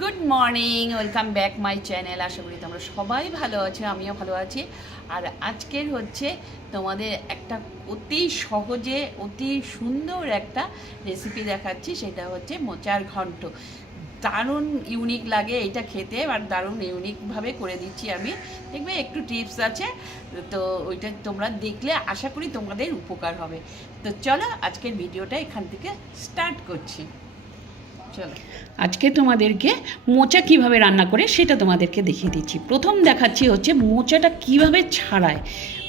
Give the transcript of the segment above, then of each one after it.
Good morning welcome back my channel আশা করি তোমরা সবাই ভালো আছো, আমিও ভালো আছি। আর আজকের হচ্ছে তোমাদের একটা অতি সহজে, অতি সুন্দর একটা রেসিপি দেখাচ্ছি, সেটা হচ্ছে মোচার ঘন্ট। দারুণ ইউনিক লাগে এটা খেতে, আর দারুণ ইউনিকভাবে করে দিচ্ছি আমি। দেখবে একটু টিপস আছে, তো ওইটা তোমরা দেখলে আশা করি তোমাদের উপকার হবে। তো চলো আজকের ভিডিওটা এখান থেকে স্টার্ট করছি। আজকে তোমাদেরকে মোচা কীভাবে রান্না করে সেটা তোমাদেরকে দেখিয়ে দিচ্ছি। প্রথম দেখাচ্ছি হচ্ছে মোচাটা কীভাবে ছাড়ায়।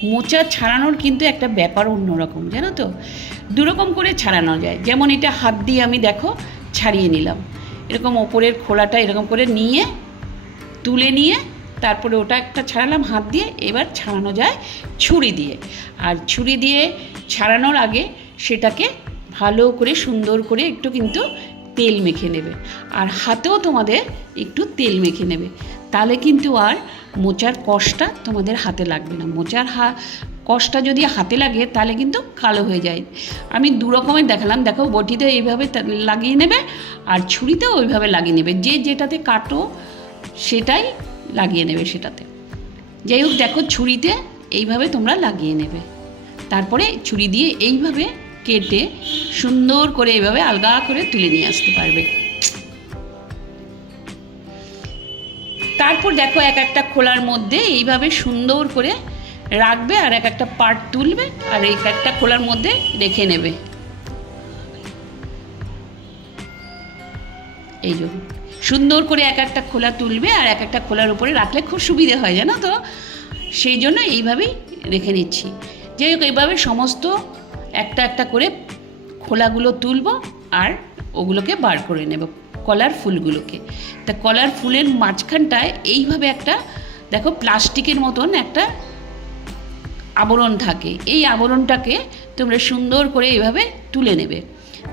মোচা ছাড়ানোর কিন্তু একটা ব্যাপার অন্যরকম, জানো তো? দুরকম করে ছাড়ানো যায়। যেমন এটা হাত দিয়ে আমি দেখো ছাড়িয়ে নিলাম। এরকম ওপরের খোলাটা এরকম করে নিয়ে, তুলে নিয়ে তারপরে ওটা একটা ছাড়ালাম হাত দিয়ে, এবার ছাড়ানো যায় ছুরি দিয়ে। আর ছুরি দিয়ে ছাড়ানোর আগে সেটাকে ভালো করে সুন্দর করে একটু কিন্তু তেল মেখে নেবে। আর হাতেও তোমাদের একটু তেল মেখে নেবে। তাহলে কিন্তু আর মোচার কষটা তোমাদের হাতে লাগবে না। মোচার হা, কষটা যদি হাতে লাগে, তাহলে কিন্তু কালো হয়ে যায়। আমি দু রকমের দেখালাম। দেখো, বটিতে এইভাবে লাগিয়ে নেবে আর ছুরিতেও ওইভাবে লাগিয়ে নেবে। যে যেটাতে কাটো, সেটাই লাগিয়ে নেবে সেটাতে। যাই হোক, দেখো ছুরিতে এইভাবে তোমরা লাগিয়ে নেবে। তারপরে ছুরি দিয়ে এইভাবে কেটে সুন্দর করে এইভাবে আলগা করে তুলে নিয়ে আসতে পারবে। তারপর দেখো এক একটা খোলার মধ্যে এইভাবে সুন্দর করে রাখবে আর এক একটা পার্ট তুলবে আর এক একটা খোলার মধ্যে রেখে নেবে। এই জন্য সুন্দর করে এক একটা খোলা তুলবে আর এক একটা খোলার উপরে রাখলে খুব সুবিধে হয়, জানো তো? সেই জন্য এইভাবেই রেখে নিচ্ছি। যাই হোক, এইভাবে সমস্ত একটা একটা করে খোলাগুলো তুলবো আর ওগুলোকে বার করে নেব, কলার ফুলগুলোকে। তা কলার ফুলের মাঝখানটায় এইভাবে একটা, দেখো প্লাস্টিকের মতন একটা আবরণ থাকে। এই আবরণটাকে তোমরা সুন্দর করে এইভাবে তুলে নেবে।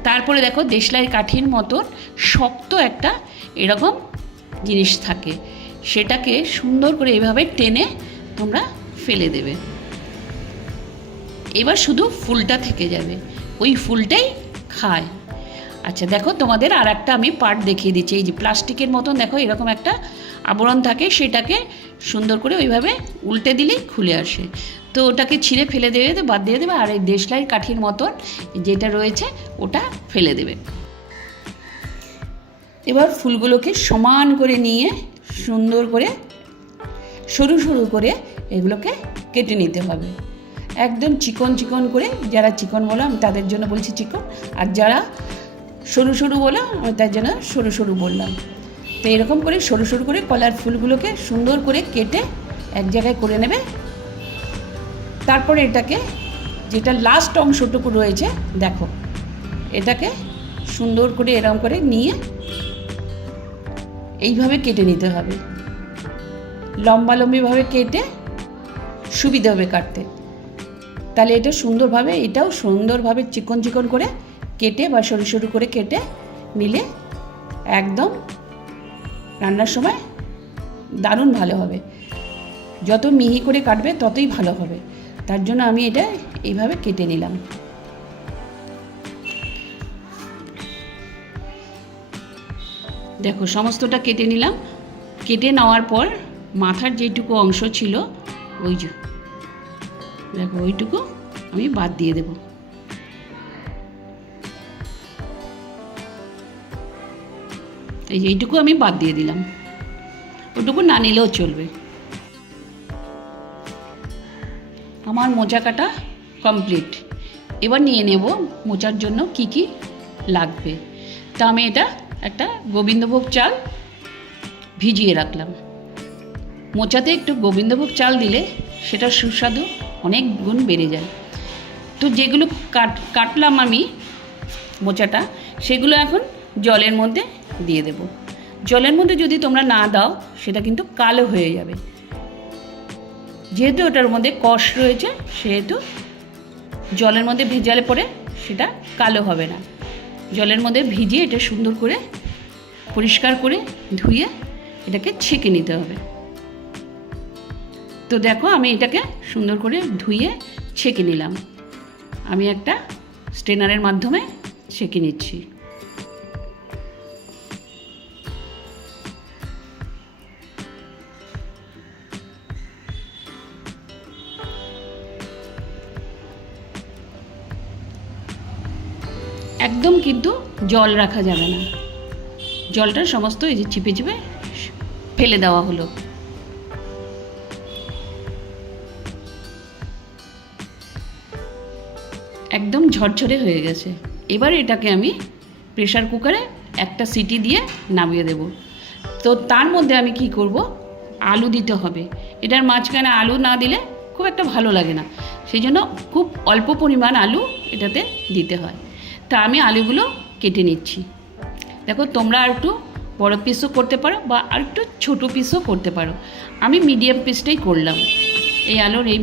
তারপরে দেখো দেশলাই কাঠির মতন শক্ত একটা এরকম জিনিস থাকে। সেটাকে সুন্দর করে এইভাবে টেনে তোমরা ফেলে দেবে। এবার শুধু ফুলটা থেকে যাবে। ওই ফুলটাই খায়। আচ্ছা দেখো তোমাদের আর একটা আমি পার্ট দেখিয়ে দিচ্ছি। এই যে প্লাস্টিকের মতন, দেখো এরকম একটা আবরণ থাকে, সেটাকে সুন্দর করে ওইভাবে উল্টে দিলেই খুলে আসে। তো ওটাকে ছিঁড়ে ফেলে দেবে, বাদ দিয়ে দেবে, আর এই দেশলাই কাঠির মতন যেটা রয়েছে, ওটা ফেলে দেবে। এবার ফুলগুলোকে সমান করে নিয়ে সুন্দর করে, সরু সরু করে এগুলোকে কেটে নিতে হবে। একদম চিকন চিকন করে যারা চিকন বলো, আমি তাদের জন্য বলছি চিকন। আর যারা সরু সরু বলো, আমি তার জন্য সরু সরু বললাম। তো এরকম করে সরু সরু করে কলার ফুলগুলোকে সুন্দর করে কেটে এক জায়গায় করে নেবে। তারপরে এটাকে যেটা লাস্ট অংশটুকু রয়েছে, দেখো, এটাকে সুন্দর করে এরকম করে নিয়ে এইভাবে কেটে নিতে হবে। লম্বা লম্বিভাবে কেটে সুবিধা হবে কাটতে। তাহলে এটা সুন্দরভাবে, এটাও সুন্দরভাবে চিকন চিকন করে কেটে বা সরু সরু করে কেটে নিলে একদম রান্নার সময় দারুণ ভালো হবে। যত মিহি করে কাটবে ততই ভালো হবে। তার জন্য আমি এটা এইভাবে কেটে নিলাম। দেখো, সমস্তটা কেটে নিলাম। কেটে নেওয়ার পর মাথার যেটুকু অংশ ছিল, ওই দেখো, ওইটুকু আমি বাদ দিয়ে দেব। এই এইটুকু আমি বাদ দিয়ে দিলাম। ওটুকু না নিলেও চলবে। আমার মোচা কাটা কমপ্লিট। এবার নিয়ে নেব মোচার জন্য কি কি লাগবে। তা আমি এটা একটা গোবিন্দভোগ চাল ভিজিয়ে রাখলাম। মোচাতে একটু গোবিন্দভোগ চাল দিলে সেটা সুস্বাদু অনেক গুণ বেড়ে যায়। তো যেগুলো কাট, কাটলাম আমি মোচাটা, সেগুলো এখন জলের মধ্যে দিয়ে দেব। জলের মধ্যে যদি তোমরা না দাও, সেটা কিন্তু কালো হয়ে যাবে। যেহেতু ওটার মধ্যে কষ রয়েছে, সেহেতু জলের মধ্যে ভেজালে পরে সেটা কালো হবে না। জলের মধ্যে ভিজিয়ে এটা সুন্দর করে পরিষ্কার করে ধুয়ে এটাকে ছেঁকে নিতে হবে। তো দেখো আমি এটাকে সুন্দর করে ধুয়ে ছেঁকে নিলাম। আমি একটা স্টেনারের মাধ্যমে ছেঁকে নিচ্ছি। একদম কিন্তু জল রাখা যাবে না। জলটা সমস্ত এই যে চিপে চিপে ফেলে দেওয়া হলো। একদম ঝরঝরে হয়ে গেছে। এবার এটাকে আমি প্রেশার কুকারে একটা সিটি দিয়ে নামিয়ে দেব। তো তার মধ্যে আমি কি করব? আলু দিতে হবে। এটার মাঝখানে আলু না দিলে খুব একটা ভালো লাগে না। সেই জন্য খুব অল্প পরিমাণ আলু এটাতে দিতে হয়। তা আমি আলুগুলো কেটে নিচ্ছি। দেখো, তোমরা আর একটু বড় পিসও করতে পারো বা আর একটু ছোটো পিসও করতে পারো। আমি মিডিয়াম পিসটাই করলাম। এই আলুর এই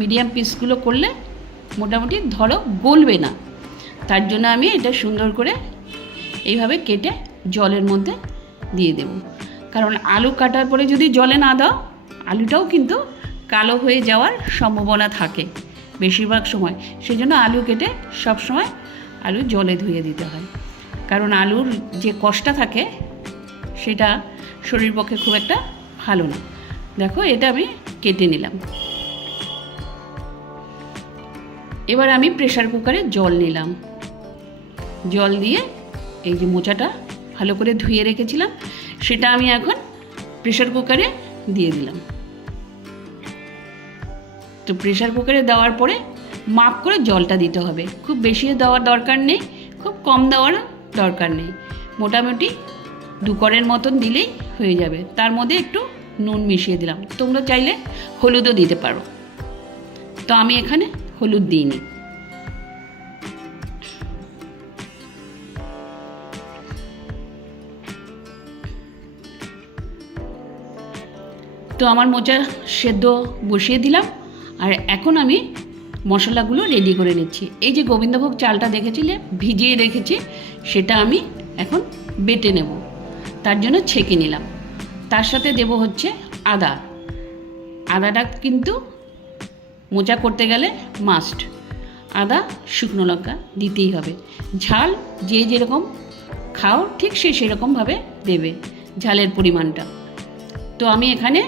মিডিয়াম পিসগুলো করলে মোটামুটি ধরো গলবে না। তার জন্য আমি এটা সুন্দর করে এইভাবে কেটে জলের মধ্যে দিয়ে দেব। কারণ আলু কাটার পরে যদি জলে না দাও, আলুটাও কিন্তু কালো হয়ে যাওয়ার সম্ভাবনা থাকে বেশিরভাগ সময়। সেই জন্য আলু কেটে সব সময় আলু জলে ধুয়ে দিতে হয়। কারণ আলুর যে কষ্টটা থাকে, সেটা শরীর পক্ষে খুব একটা ভালো না। দেখো এটা আমি কেটে নিলাম। এবার আমি প্রেশার কুকারে জল নিলাম। জল দিয়ে এই যে মোচাটা ভালো করে ধুয়ে রেখেছিলাম, সেটা আমি এখন প্রেশার কুকারে দিয়ে দিলাম। তো প্রেশার কুকারে দেওয়ার পরে মাপ করে জলটা দিতে হবে। খুব বেশি দেওয়ার দরকার নেই, খুব কম দেওয়ার দরকার নেই। মোটামুটি দু করের মতন দিলেই হয়ে যাবে। তার মধ্যে একটু নুন মিশিয়ে দিলাম। তোমরা চাইলে হলুদও দিতে পারো। তো আমি এখানে হলুদ দিইনি তো আমার মোচা সেদ্ধ বসিয়ে দিলাম, আর এখন আমি মশলাগুলো রেডি করে নিচ্ছি। এই যে গোবিন্দভোগ চালটা দেখেছিলে, ভিজিয়ে রেখেছি, সেটা আমি এখন বেটে নেব। তার জন্য ছেঁকে নিলাম। তার সাথে দেব হচ্ছে আদা। আদাটা কিন্তু মোচা করতে গেলে মাস্ট আদা, শুকনো লঙ্কা দিতেই হবে। ঝাল যে যেরকম খাও, ঠিক সে সেরকমভাবে দেবে ঝালের পরিমাণটা। তো আমি এখানে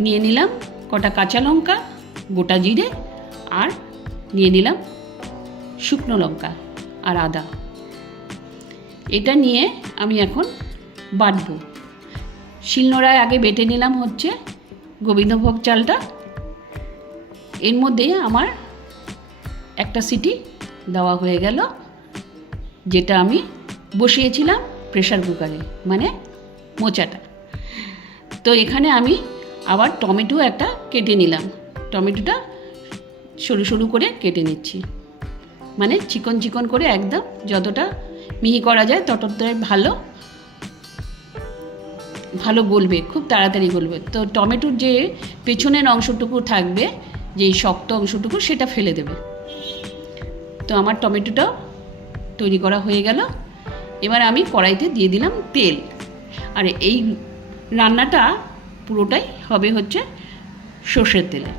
নিয়ে নিলাম কটা কাঁচা লঙ্কা, গোটা জিরে আর নিয়ে নিলাম শুকনো লঙ্কা আর আদা। এটা নিয়ে আমি এখন বাটবো। শিলনোড়ায় আগে বেটে নিলাম হচ্ছে গোবিন্দভোগ চালটা এর মধ্যে আমার একটা সিটি দেওয়া হয়ে গেল, যেটা আমি বসিয়েছিলাম প্রেশার কুকারে মানে মোচাটা। তো এখানে আমি আবার টমেটো একটা কেটে নিলাম। টমেটোটা সরু সরু করে কেটে নিচ্ছি। মানে চিকন চিকন করে একদম যতটা মিহি করা যায় ততটাই ভালো ভালো গলবে, খুব তাড়াতাড়ি গলবে। তো টমেটোর যে পেছনের অংশটুকু থাকবে যেই শক্ত অংশটুকু সেটা ফেলে দেবে। তো আমার টমেটোটা তৈরি করা হয়ে গেল। এবার আমি কড়াইতে দিয়ে দিলাম তেল। আর এই রান্নাটা পুরোটাই হবে হচ্ছে সর্ষের তেলে।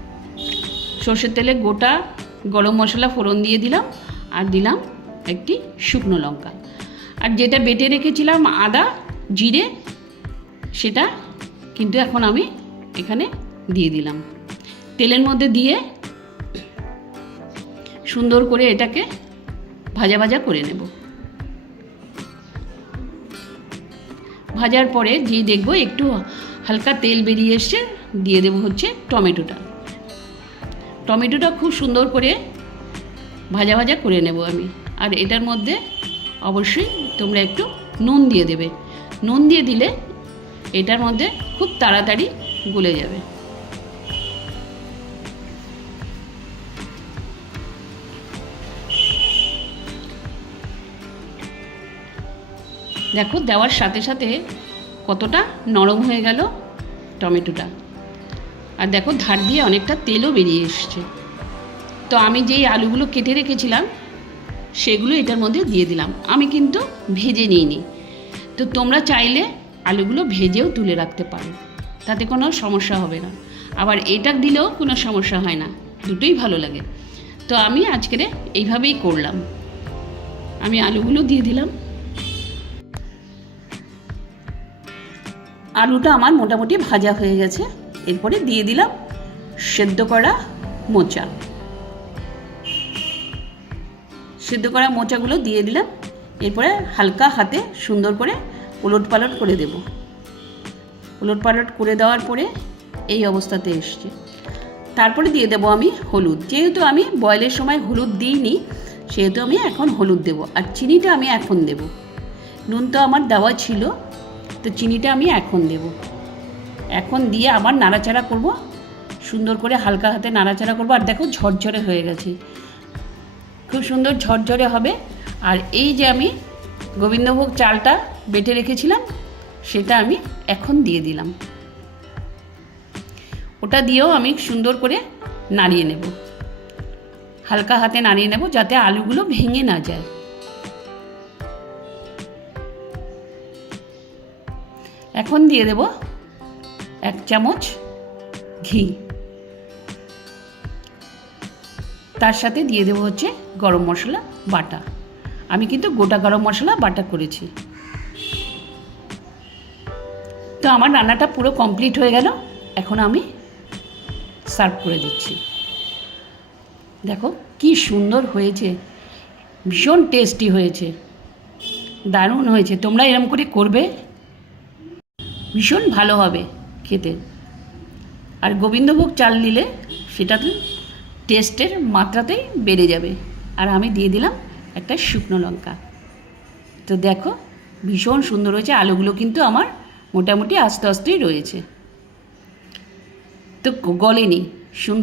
সর্ষের তেলে গোটা গরম মশলা ফোড়ন দিয়ে দিলাম আর দিলাম একটি শুকনো লঙ্কা। আর যেটা বেটে রেখেছিলাম আদা, জিরে, সেটা কিন্তু এখন আমি এখানে দিয়ে দিলাম। তেলের মধ্যে দিয়ে সুন্দর করে এটাকে ভাজা ভাজা করে নেব। ভাজার পরে যে দেখব একটু হালকা তেল বেরিয়ে এসছে, দিয়ে দেবো হচ্ছে টমেটোটা। টমেটোটা খুব সুন্দর করে ভাজা ভাজা করে নেব আমি। আর এটার মধ্যে অবশ্যই তোমরা একটু নুন দিয়ে দেবে। নুন দিয়ে দিলে এটার মধ্যে খুব তাড়াতাড়ি গলে যাবে। দেখো, দেওয়ার সাথে সাথে কতটা নরম হয়ে গেল টমেটোটা। আর দেখো, ধার দিয়ে অনেকটা তেলও বেরিয়ে এসছে। তো আমি যেই আলুগুলো কেটে রেখেছিলাম, সেগুলো এটার মধ্যে দিয়ে দিলাম। আমি কিন্তু ভেজে নিইনি। তো তোমরা চাইলে আলুগুলো ভেজেও তুলে রাখতে পারো। তাতে কোনো সমস্যা হবে না। আবার এটা দিলেও কোনো সমস্যা হয় না। দুটোই ভালো লাগে। তো আমি আজকের এইভাবেই করলাম। আমি আলুগুলো দিয়ে দিলাম। আলুটা আমার মোটামুটি ভাজা হয়ে গেছে। এরপরে দিয়ে দিলাম সেদ্ধ করা মোচা। সেদ্ধ করা মোচাগুলো দিয়ে দিলাম। এরপরে হালকা হাতে সুন্দর করে উলট পালট করে দেব। উলট পালট করে দেওয়ার পরে এই অবস্থাতে এসছে। তারপরে দিয়ে দেবো আমি হলুদ। যেহেতু আমি বয়েলের সময় হলুদ দিইনি, সেহেতু আমি এখন হলুদ দেব। আর চিনিটা আমি এখন দেব। নুন তো আমার দেওয়া ছিল। তো চিনিটা আমি এখন দেব। এখন দিয়ে আবার নাড়াচাড়া করব। সুন্দর করে হালকা হাতে নাড়াচাড়া করব। আর দেখো ঝরঝরে হয়ে গেছে। খুব সুন্দর ঝরঝরে হবে। আর এই যে আমি গোবিন্দভোগ চালটা বেটে রেখেছিলাম, সেটা আমি এখন দিয়ে দিলাম। ওটা দিয়েও আমি সুন্দর করে নাড়িয়ে নেব। হালকা হাতে নাড়িয়ে নেব যাতে আলুগুলো ভেঙে না যায়। এখন দিয়ে দেব এক চামচ ঘি। তার সাথে দিয়ে দেবো হচ্ছে গরম মশলা, বাটা। আমি কিন্তু গোটা গরম মশলা, বাটা করেছি। তো আমার রান্নাটা পুরো কমপ্লিট হয়ে গেল। এখন আমি সার্ভ করে দিচ্ছি। দেখো কি সুন্দর হয়েছে। ভীষণ টেস্টি হয়েছে। দারুণ হয়েছে। তোমরা এরম করে করবে। ভীষণ ভালো হবে খেতে। আর গোবিন্দভোগ চাল দিলে সেটাতে টেস্টের মাত্রাতেই বেড়ে যাবে। আর আমি দিয়ে দিলাম একটা শুকনো লঙ্কা। তো দেখো, ভীষণ সুন্দর হয়েছে। আলুগুলো কিন্তু আমার মোটামুটি আস্তে আস্তেই রয়েছে। তো গলেনি। সুন্দর